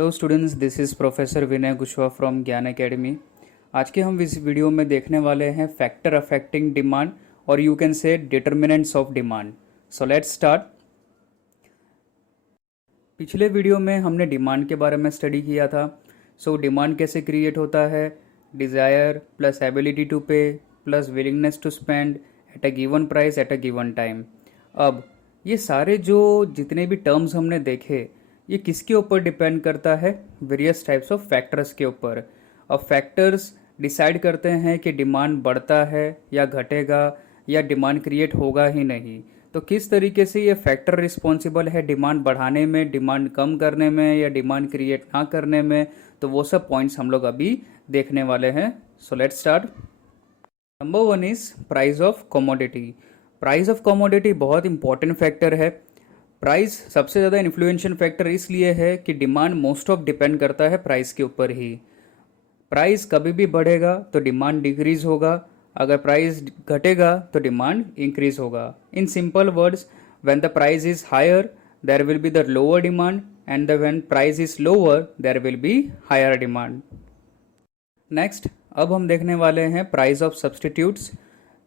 Hello students, this is professor Vinay Kushwaha from ज्ञान academy. आज के हम इस वीडियो में देखने वाले हैं फैक्टर अफेक्टिंग डिमांड और you can say determinants of demand. So let's start. पिछले वीडियो में हमने डिमांड के बारे में स्टडी किया था। सो डिमांड कैसे क्रिएट होता है, desire plus ability to pay plus willingness to spend at a given price at a given time. अब ये सारे जो जितने भी टर्म्स हमने देखे, ये किसके ऊपर डिपेंड करता है? वेरियस टाइप्स ऑफ फैक्टर्स के ऊपर। अब फैक्टर्स डिसाइड करते हैं कि डिमांड बढ़ता है या घटेगा या डिमांड क्रिएट होगा ही नहीं। तो किस तरीके से ये फैक्टर रिस्पॉन्सिबल है डिमांड बढ़ाने में, डिमांड कम करने में या डिमांड क्रिएट ना करने में, तो वो सब पॉइंट्स हम लोग अभी देखने वाले हैं। So let's start. Number one is price of commodity. Price of commodity बहुत इंपॉर्टेंट फैक्टर है। प्राइस सबसे ज़्यादा इन्फ्लुएंशियल फैक्टर इसलिए है कि डिमांड मोस्ट ऑफ डिपेंड करता है प्राइस के ऊपर ही। प्राइस कभी भी बढ़ेगा तो डिमांड डिक्रीज होगा, अगर प्राइस घटेगा तो डिमांड इंक्रीज होगा। In simple words, when the price is higher there will be the lower demand and when price is lower there will be higher demand. Next, अब हम देखने वाले हैं price of substitutes.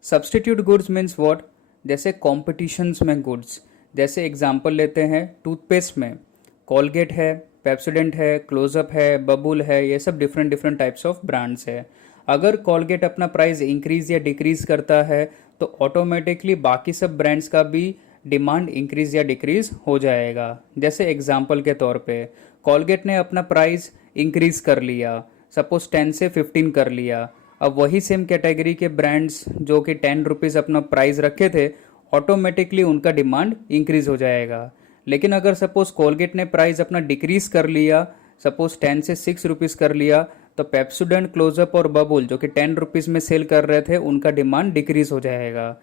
Substitute goods means what? जैसे competitions में goods, जैसे example लेते हैं टूथपेस्ट में कॉलगेट है, पेप्सोडेंट है, क्लोजअप है, बबुल है, ये सब different different types of brands है। अगर कॉलगेट अपना प्राइस इंक्रीज या डिक्रीज करता है तो ऑटोमेटिकली बाकी सब ब्रांड्स का भी डिमांड इंक्रीज या डिक्रीज हो जाएगा। जैसे एग्जाम्पल के तौर पे कॉलगेट ने अपना प्राइस इंक्रीज कर लिया, सपोज 10 से 15 कर लिया। अब वही सेम कैटेगरी के ब्रांड्स जो कि 10 रुपीज़ अपना प्राइस रखे थे, ऑटोमेटिकली उनका डिमांड इंक्रीज हो जाएगा। लेकिन अगर सपोज कोलगेट ने प्राइस अपना डिक्रीज कर लिया, सपोज 10 से 6 रुपीज़ कर लिया, तो पेप्सोडेंट, क्लोजअप और बबुल जो कि 10 रुपीज़ में सेल कर रहे थे, उनका डिमांड डिक्रीज हो जाएगा।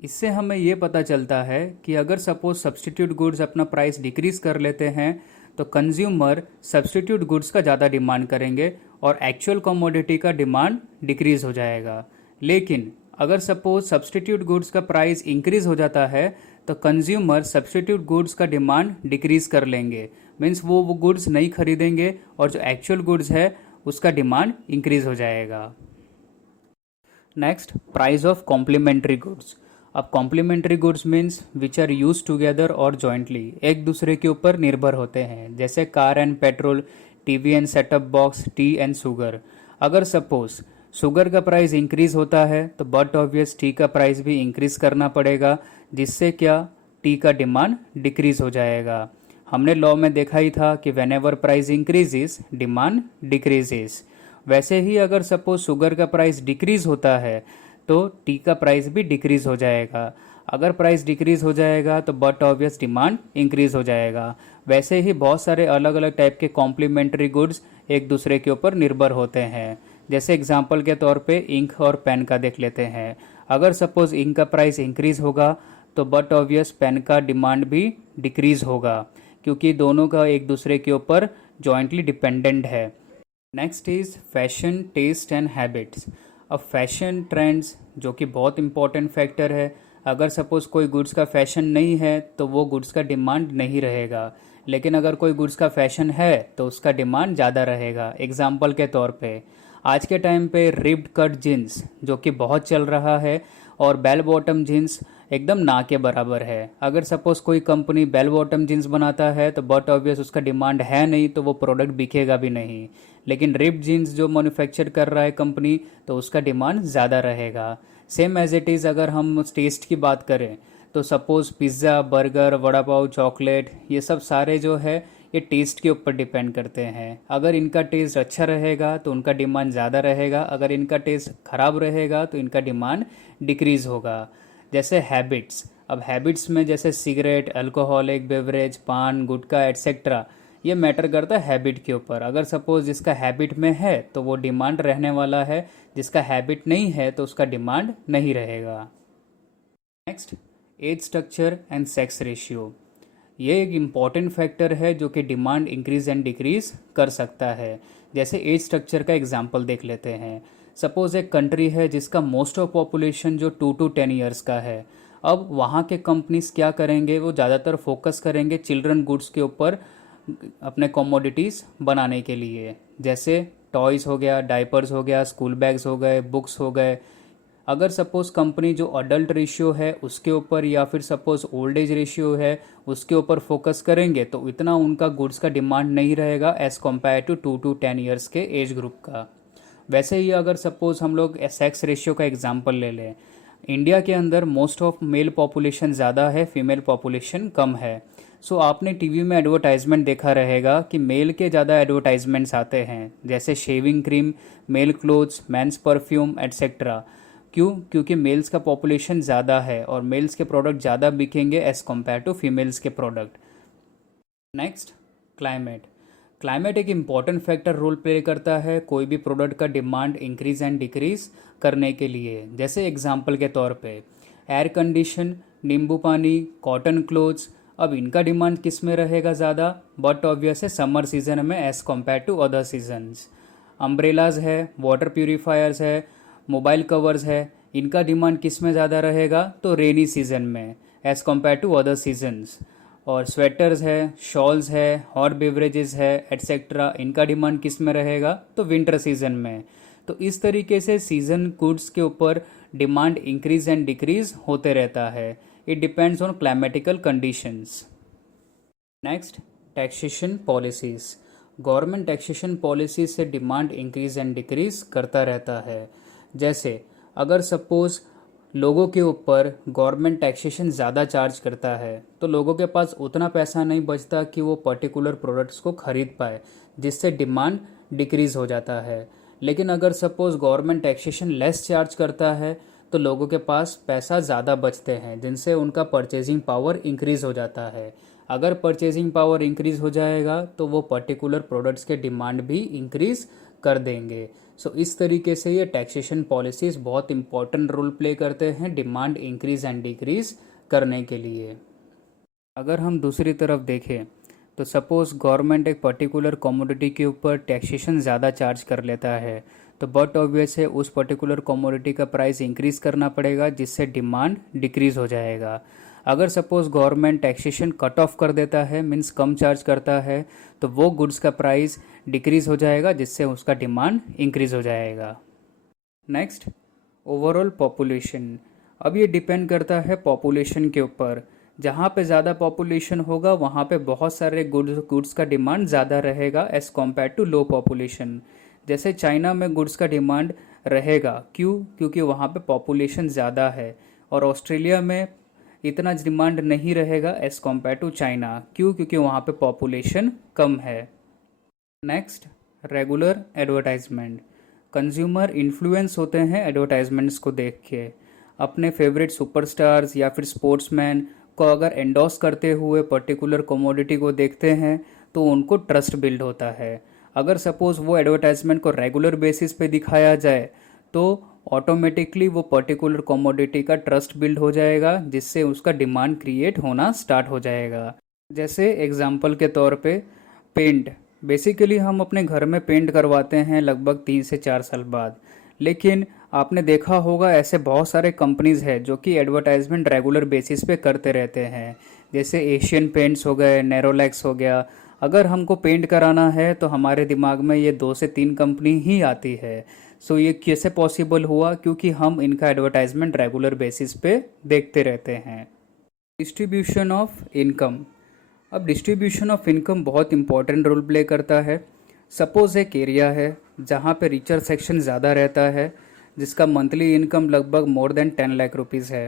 इससे हमें ये पता चलता है कि अगर सपोज सब्सटीट्यूट गुड्स अपना प्राइस डिक्रीज कर लेते हैं तो कंज्यूमर सब्सटीट्यूट गुड्स का ज़्यादा डिमांड करेंगे और एक्चुअल कमोडिटी का डिमांड डिक्रीज हो जाएगा। लेकिन अगर सपोज सब्सटीट्यूट गुड्स का प्राइस इंक्रीज हो जाता है तो कंज्यूमर सब्सटीट्यूट गुड्स का डिमांड डिक्रीज कर लेंगे, मीन्स वो गुड्स नहीं खरीदेंगे और जो एक्चुअल गुड्स है उसका डिमांड इंक्रीज हो जाएगा। Next, price of complementary goods. अब complementary goods means which are use together और जॉइंटली, एक दूसरे के ऊपर निर्भर होते हैं। जैसे car and petrol, TV and setup box, tea and sugar. अगर सपोज शुगर का प्राइस इंक्रीज होता है तो बट ऑब्वियस टी का प्राइस भी इंक्रीज करना पड़ेगा, जिससे क्या टी का डिमांड डिक्रीज हो जाएगा। हमने लॉ में देखा ही था कि when ever price increases demand decreases. वैसे ही अगर सपोज शुगर का प्राइस डिक्रीज होता है तो टी का प्राइस भी डिक्रीज हो जाएगा। अगर प्राइस डिक्रीज हो जाएगा तो बट ऑब्वियस डिमांड इंक्रीज हो जाएगा। वैसे ही बहुत सारे अलग अलग टाइप के कॉम्प्लीमेंट्री गुड्स एक दूसरे के ऊपर निर्भर होते हैं। जैसे एग्जांपल के तौर पे इंक और पेन का देख लेते हैं। अगर सपोज इंक का प्राइस इंक्रीज होगा तो बट ऑब्वियस पेन का डिमांड भी डिक्रीज होगा, क्योंकि दोनों का एक दूसरे के ऊपर जॉइंटली डिपेंडेंट है। Next is fashion, taste and habits. अब फैशन ट्रेंड्स जो कि बहुत इंपॉर्टेंट फैक्टर है। अगर सपोज कोई गुड्स का फैशन नहीं है तो वो गुड्स का डिमांड नहीं रहेगा, लेकिन अगर कोई गुड्स का फैशन है तो उसका डिमांड ज़्यादा रहेगा। एग्जाम्पल के तौर पे आज के टाइम पे रिब्ड कट जीन्स जो कि बहुत चल रहा है और बेल बॉटम जीन्स एकदम ना के बराबर है। अगर सपोज कोई कंपनी बेल बॉटम जीन्स बनाता है तो बट ऑब्वियस उसका डिमांड है नहीं, तो वो प्रोडक्ट बिकेगा भी नहीं। लेकिन रिब्ड जीन्स जो मैन्युफैक्चर कर रहा है कंपनी, तो उसका डिमांड ज़्यादा रहेगा। सेम एज इट इज़ अगर हम टेस्ट की बात करें तो suppose pizza, burger, vada pav, chocolate, ये सब सारे जो है ये टेस्ट के ऊपर डिपेंड करते हैं। अगर इनका टेस्ट अच्छा रहेगा तो उनका डिमांड ज़्यादा रहेगा, अगर इनका टेस्ट ख़राब रहेगा तो इनका डिमांड डिक्रीज़ होगा। जैसे हैबिट्स, अब हैबिट्स में जैसे सिगरेट, अल्कोहलिक बेवरेज, पान, गुटखा एट्सेट्रा, ये मैटर करता है हैबिट के ऊपर। अगर सपोज जिसका हैबिट में है तो वो डिमांड रहने वाला है, जिसका हैबिट नहीं है तो उसका डिमांड नहीं रहेगा। Next, age structure and sex ratio. ये एक इम्पॉर्टेंट फैक्टर है जो कि डिमांड इंक्रीज एंड डिक्रीज कर सकता है। जैसे एज स्ट्रक्चर का एग्जांपल देख लेते हैं। सपोज एक कंट्री है जिसका मोस्ट ऑफ पॉपुलेशन जो 2 to 10 ईयर्स का है। अब वहाँ के कंपनीज क्या करेंगे, वो ज़्यादातर फोकस करेंगे चिल्ड्रन गुड्स के ऊपर, अपने कमोडिटीज़ बनाने के लिए, जैसे टॉयज़ हो गया, डायपर्स हो गया, स्कूल बैग्स हो गए, बुक्स हो गए। अगर सपोज़ कंपनी जो अडल्ट रेशियो है उसके ऊपर या फिर सपोज़ ओल्ड एज रेशियो है उसके ऊपर फोकस करेंगे तो इतना उनका गुड्स का डिमांड नहीं रहेगा as compare to 2 to 10 years के एज ग्रुप का। वैसे ही अगर सपोज़ हम लोग सेक्स रेशियो का एग्जांपल ले लें, इंडिया के अंदर मोस्ट ऑफ मेल पॉपुलेशन ज़्यादा है, फीमेल पॉपुलेशन कम है। सो आपने टीवी में एडवर्टाइजमेंट देखा रहेगा कि मेल के ज़्यादा एडवर्टाइजमेंट्स आते हैं, जैसे shaving cream, male clothes, men's perfume etcetera. क्यों? क्योंकि मेल्स का पॉपुलेशन ज़्यादा है और मेल्स के प्रोडक्ट ज़्यादा बिकेंगे एज़ कम्पेयर टू फीमेल्स के प्रोडक्ट। Next, climate. क्लाइमेट एक इम्पॉर्टेंट फैक्टर रोल प्ले करता है कोई भी प्रोडक्ट का डिमांड इंक्रीज एंड डिक्रीज करने के लिए। जैसे एग्जांपल के तौर पे एयर कंडीशन, नींबू पानी, कॉटन क्लोथ्स। अब इनका डिमांड किस में रहेगा ज़्यादा? बट ऑब्वियस है समर सीजन में as compare to other seasons. Umbrellas है, वाटर प्यूरीफायर्स है, मोबाइल कवर्स है, इनका डिमांड किस में ज़्यादा रहेगा? तो रेनी सीजन में as compare to other seasons. और स्वेटर्स है, शॉल्स है, हॉट बेवरेजेस है एट्सेट्रा, इनका डिमांड किस में रहेगा? तो विंटर सीजन में। तो इस तरीके से सीजन गुड्स के ऊपर डिमांड इंक्रीज एंड डिक्रीज होते रहता है। It depends on climatical conditions. Next, taxation policies. Government taxation policy से डिमांड इंक्रीज एंड डिक्रीज करता रहता है। जैसे अगर सपोज़ लोगों के ऊपर गवर्नमेंट टैक्सेशन ज़्यादा चार्ज करता है तो लोगों के पास उतना पैसा नहीं बचता कि वो पर्टिकुलर प्रोडक्ट्स को ख़रीद पाए, जिससे डिमांड डिक्रीज़ हो जाता है। लेकिन अगर suppose government taxation less charge करता है तो लोगों के पास पैसा ज़्यादा बचते हैं, जिनसे उनका परचेजिंग पावर इंक्रीज़ हो जाता है। अगर परचेजिंग पावर इंक्रीज़ हो जाएगा तो वो पर्टिकुलर प्रोडक्ट्स के डिमांड भी इंक्रीज़ कर देंगे। सो इस तरीके से ये टैक्सेशन पॉलिसीज़ बहुत इंपॉर्टेंट रोल प्ले करते हैं डिमांड इंक्रीज़ एंड डिक्रीज़ करने के लिए। अगर हम दूसरी तरफ देखें तो सपोज़ गवर्नमेंट एक पर्टिकुलर कमोडिटी के ऊपर टैक्सेशन ज़्यादा चार्ज कर लेता है तो बट ऑब्वियस है उस पर्टिकुलर कमोडिटी का प्राइस इंक्रीज़ करना पड़ेगा, जिससे डिमांड डिक्रीज़ हो जाएगा। अगर suppose government taxation cut off कर देता है, मीन्स कम चार्ज करता है, तो वो गुड्स का प्राइस डिक्रीज़ हो जाएगा, जिससे उसका डिमांड इंक्रीज़ हो जाएगा। Next, overall population. अब ये डिपेंड करता है पॉपुलेशन के ऊपर। जहाँ पे ज़्यादा पॉपुलेशन होगा वहाँ पे बहुत सारे गुड्स का डिमांड ज़्यादा रहेगा as compare to low population. जैसे चाइना में गुड्स का डिमांड रहेगा, क्यों? क्योंकि वहाँ पे पॉपुलेशन ज़्यादा है। और ऑस्ट्रेलिया में इतना डिमांड नहीं रहेगा एज़ कम्पेयर टू चाइना, क्यों? क्योंकि वहाँ पे पॉपुलेशन कम है। Next, regular advertisement. Consumer influence होते हैं एडवर्टाइजमेंट्स को देख के। अपने फेवरेट सुपरस्टार्स या फिर स्पोर्ट्समैन को अगर एंडोर्स करते हुए पर्टिकुलर कमोडिटी को देखते हैं तो उनको ट्रस्ट बिल्ड होता है। अगर सपोज़ वो एडवर्टाइजमेंट को रेगुलर बेसिस पे दिखाया जाए तो ऑटोमेटिकली वो पर्टिकुलर कमोडिटी का ट्रस्ट बिल्ड हो जाएगा, जिससे उसका डिमांड क्रिएट होना स्टार्ट हो जाएगा। जैसे एग्जांपल के तौर पे पेंट। बेसिकली हम अपने घर में पेंट करवाते हैं लगभग 3 से 4 साल बाद, लेकिन आपने देखा होगा ऐसे बहुत सारे कंपनीज़ हैं जो कि एडवर्टाइजमेंट रेगुलर बेसिस पे करते रहते हैं। जैसे एशियन पेंट्स हो गए, नेरोलैक्स हो गया। अगर हमको पेंट कराना है तो हमारे दिमाग में ये 2 से 3 कंपनी ही आती है। सो ये कैसे पॉसिबल हुआ? क्योंकि हम इनका एडवर्टाइजमेंट रेगुलर बेसिस पे देखते रहते हैं। Distribution of income. अब डिस्ट्रीब्यूशन ऑफ इनकम बहुत इंपॉर्टेंट रोल प्ले करता है। सपोज़ एक एरिया है जहाँ पे रिचर सेक्शन ज़्यादा रहता है, जिसका मंथली इनकम लगभग मोर देन 10 लाख रुपीज़ है।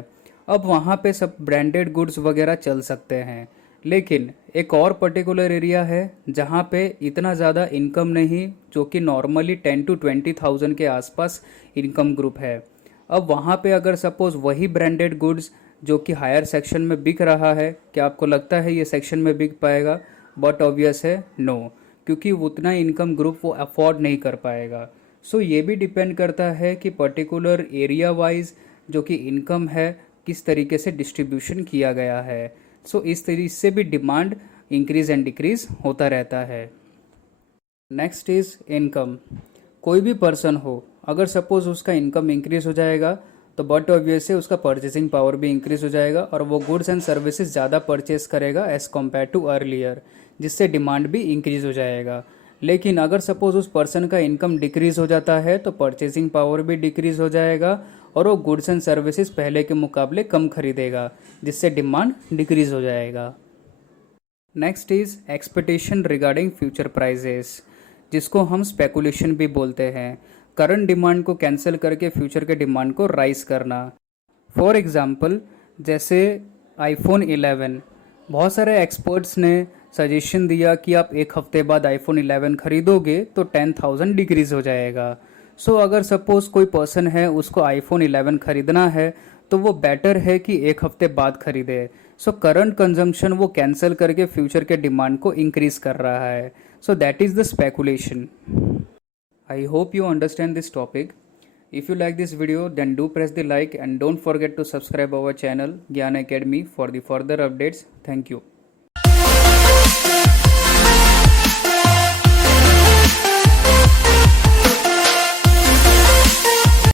अब वहाँ पे सब ब्रांडेड गुड्स वगैरह चल सकते हैं, लेकिन एक और पर्टिकुलर एरिया है जहाँ पे इतना ज़्यादा इनकम नहीं, जो कि नॉर्मली 10 to 20,000 के आसपास इनकम ग्रुप है। अब वहाँ पे अगर सपोज़ वही ब्रांडेड गुड्स जो कि हायर सेक्शन में बिक रहा है, क्या आपको लगता है ये सेक्शन में बिक पाएगा? बट ऑब्वियस है नो, क्योंकि उतना इनकम ग्रुप वो अफोर्ड नहीं कर पाएगा। सो ये भी डिपेंड करता है कि पर्टिकुलर एरिया वाइज जो कि इनकम है किस तरीके से डिस्ट्रीब्यूशन किया गया है। सो इस तरीके से भी डिमांड इंक्रीज एंड डिक्रीज होता रहता है। Next is income. कोई भी पर्सन हो, अगर सपोज़ उसका इनकम इंक्रीज हो जाएगा तो बट ऑब्वियस है उसका परचेसिंग पावर भी इंक्रीज हो जाएगा और वो गुड्स एंड सर्विसेज ज़्यादा परचेस करेगा एज़ कम्पेयर टू अर्लियर। जिससे डिमांड भी इंक्रीज़ हो जाएगा। लेकिन अगर सपोज़ उस पर्सन का इनकम डिक्रीज़ हो जाता है तो परचेसिंग पावर भी डिक्रीज़ हो जाएगा और वो गुड्स एंड सर्विसेज पहले के मुकाबले कम खरीदेगा, जिससे डिमांड डिक्रीज़ हो जाएगा। Next is expectation regarding future prices, जिसको हम स्पेकुलेशन भी बोलते हैं। करंट डिमांड को कैंसिल करके फ्यूचर के डिमांड को राइज करना। फॉर एग्ज़ाम्पल, जैसे आईफोन 11, बहुत सारे एक्सपर्ट्स ने सजेशन दिया कि आप एक हफ्ते बाद आईफोन 11 खरीदोगे तो 10,000 डिक्रीज़ हो जाएगा। सो अगर सपोज़ कोई पर्सन है उसको आईफोन 11 खरीदना है तो वो बेटर है कि एक हफ्ते बाद खरीदे। सो करंट कंजम्पशन वो कैंसिल करके फ्यूचर के डिमांड को इंक्रीज़ कर रहा है। So that is the speculation. I hope you understand this topic. If you like this video, then do press the like and don't forget to subscribe our channel Gyan Academy for the further updates. Thank you.